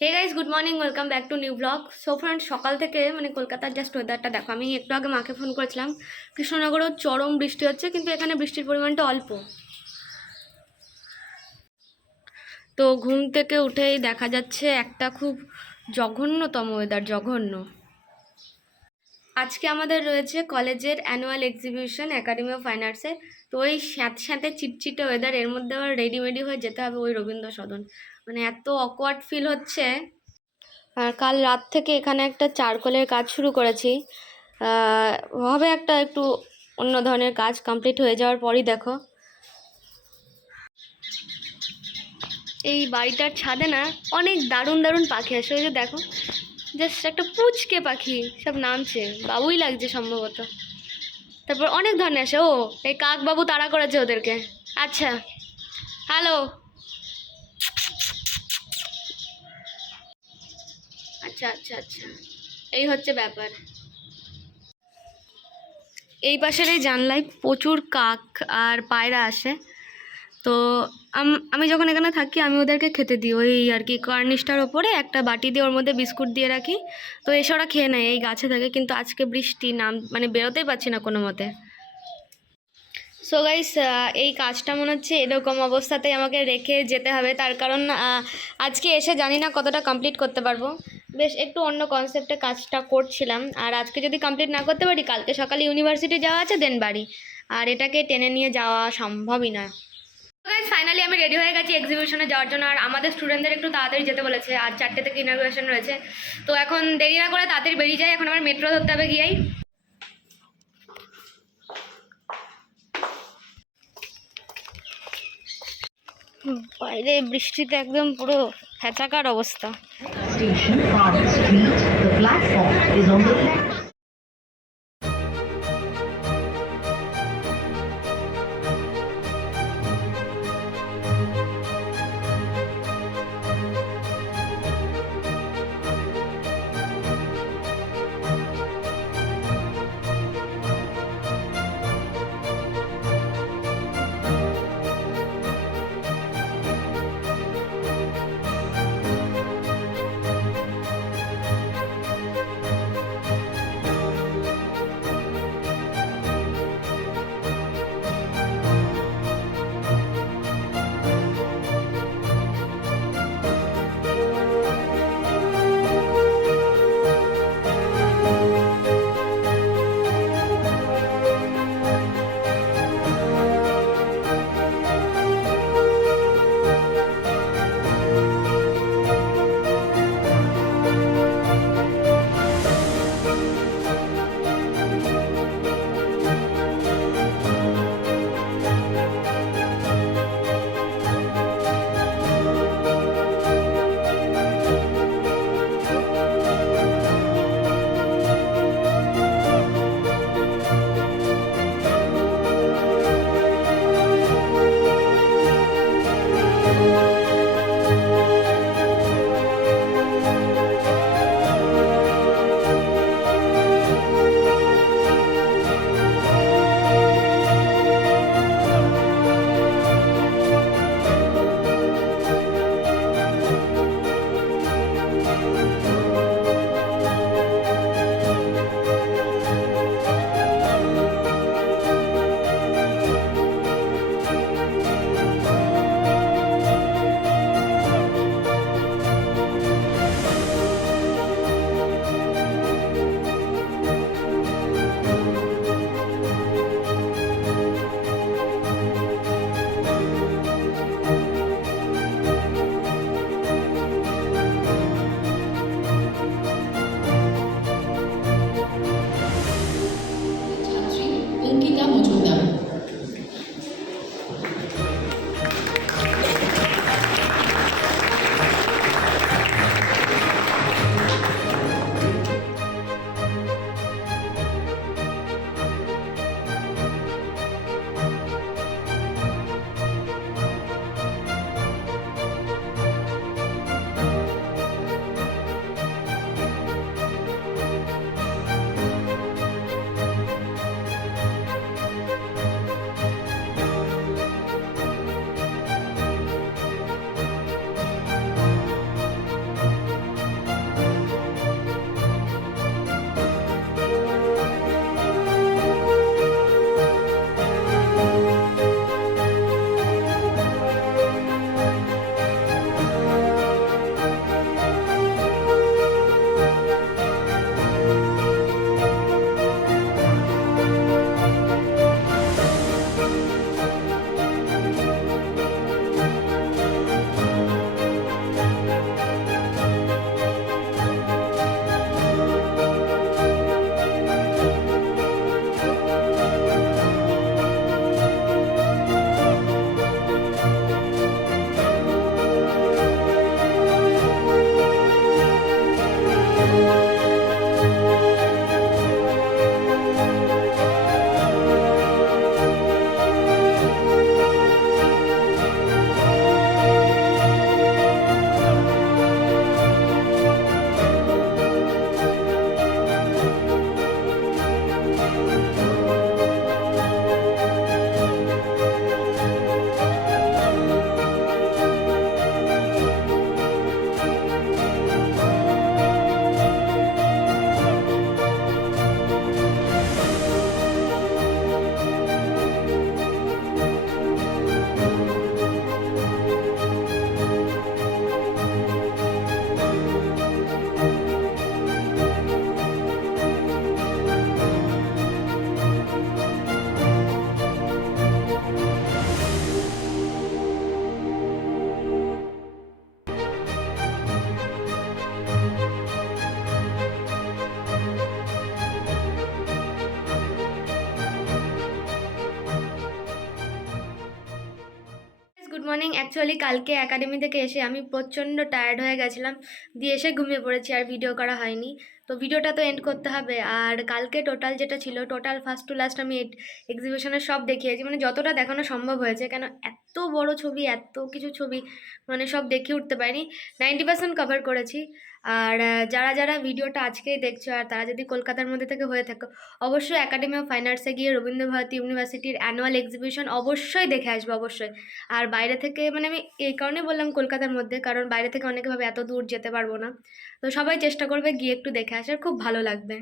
Hey guys good morning welcome back to new vlog so friend সকাল থেকে মানে কলকাতার জাস্ট ওয়েদারটা দেখো। আমি একটু আগে মাকে ফোন করেছিলাম, কৃষ্ণনগরেও চরম বৃষ্টি হচ্ছে, কিন্তু এখানে বৃষ্টির পরিমাণটা অল্প। তো ঘুম থেকে উঠেই দেখা যাচ্ছে একটা খুব জঘন্যতম ওয়েদার জঘন্য। আজকে আমাদের রয়েছে কলেজের annual exhibition academy of fine আর্টসে তো ওই স্যাঁত স্যাঁতে চিটচিটে ওয়েদার এর মধ্যে আবার রেডিমেডি হয়ে যেতে হবে ওই রবীন্দ্র সদন মানে এত অকওয়ার্ড ফিল হচ্ছে। আর কাল রাত থেকে এখানে একটা চারকোলের কাজ শুরু করেছি। হবে একটা একটু অন্য ধরনের কাজ কমপ্লিট হয়ে যাওয়ার পরই দেখো। এই বাড়িটার ছাদে না অনেক দারুণ দারুণ পাখি আসে, ওই যে দেখো। জাস্ট একটা পুচকে পাখি, সব নামছে, বাবুই লাগছে সম্ভবত। তারপর অনেক ধরনের আসে, ও, এই কাক বাবু তাড়া করেছে ওদেরকে। আচ্ছা হ্যালো আচ্ছা আচ্ছা আচ্ছা। এই হচ্ছে ব্যাপার। এই পাশের এই জানলায় প্রচুর কাক আর পায়রা আসে। তো আম- যখন এখানে থাকি, আমি ওদেরকে খেতে দিই। ওই আর কি কার্নিশটার ওপরে একটা বাটি দিয়ে ওর মধ্যে বিস্কুট দিয়ে রাখি। তো এসে ওরা খেয়ে নেয়, এই গাছে থাকে। কিন্তু আজকে বৃষ্টি, নাম মানে বেরোতেই পারছি না কোনো মতে। সো গাইস এই কাজটা মনে হচ্ছে এরকম অবস্থাতেই আমাকে রেখে যেতে হবে। তার কারণ আজকে এসে জানি না কতটা কমপ্লিট করতে পারব। বেশ একটু অন্য কনসেপ্টে কাজটা করছিলাম। আর আজকে যদি কমপ্লিট না করতে পারি, কালকে সকালে ইউনিভার্সিটি যাওয়া আছে দেন বাড়ি। আর এটাকে টেনে নিয়ে যাওয়া সম্ভবই না ফাইনালি আমি রেডি হয়ে গেছি এক্সিবিশনে যাওয়ার জন্য। আর আমাদের স্টুডেন্টদের একটু তাড়াতাড়ি যেতে বলেছে। আর চারটে থেকে ইনাগুরেশন রয়েছে। তো এখন দেরি না করে তাড়াতাড়ি বেরিয়ে যায় এখন আমার মেট্রো ধরতে হবে গিয়েই। বাইরে বৃষ্টিতে একদম পুরো ফ্যাচাকার অবস্থা। Station Garden Street. The platform is on the left. Morning actually কালকে একাডেমি থেকে এসে আমি প্রচণ্ড টায়ার্ড হয়ে গেছিলাম। দিয়ে এসে ঘুমিয়ে পড়েছি আর ভিডিও করা হয়নি। তো ভিডিওটা তো এন্ড করতে হবে। আর কালকে টোটাল যেটা ছিল টোটাল ফার্স্ট টু লাস্ট আমি এক্সিবিশনের সব দেখিয়েছি। মানে যতটা দেখানো সম্ভব হয়েছে, কেন এত বড় ছবি, এত কিছু ছবি মানে সব দেখে উঠতে পারিনি। নাইনটি পার্সেন্ট কভার করেছি। আর যারা যারা ভিডিওটা আজকেই দেখছ আর তারা যদি কলকাতার মধ্যে থেকে হয়ে থাকো, অবশ্যই একাডেমি অফ ফাইন আর্টসে গিয়ে রবীন্দ্রভারতী ইউনিভার্সিটির অ্যানুয়াল এক্সিবিশন অবশ্যই দেখে আসব, অবশ্যই। আর বাইরে থেকে মানে আমি এই কারণে বললাম কলকাতার মধ্যে, কারণ বাইরে থেকে অনেকে ভাবে এত দূর যেতে পারব না। তো সবাই চেষ্টা করবে গিয়ে একটু দেখে আসার, খুব ভালো লাগবে।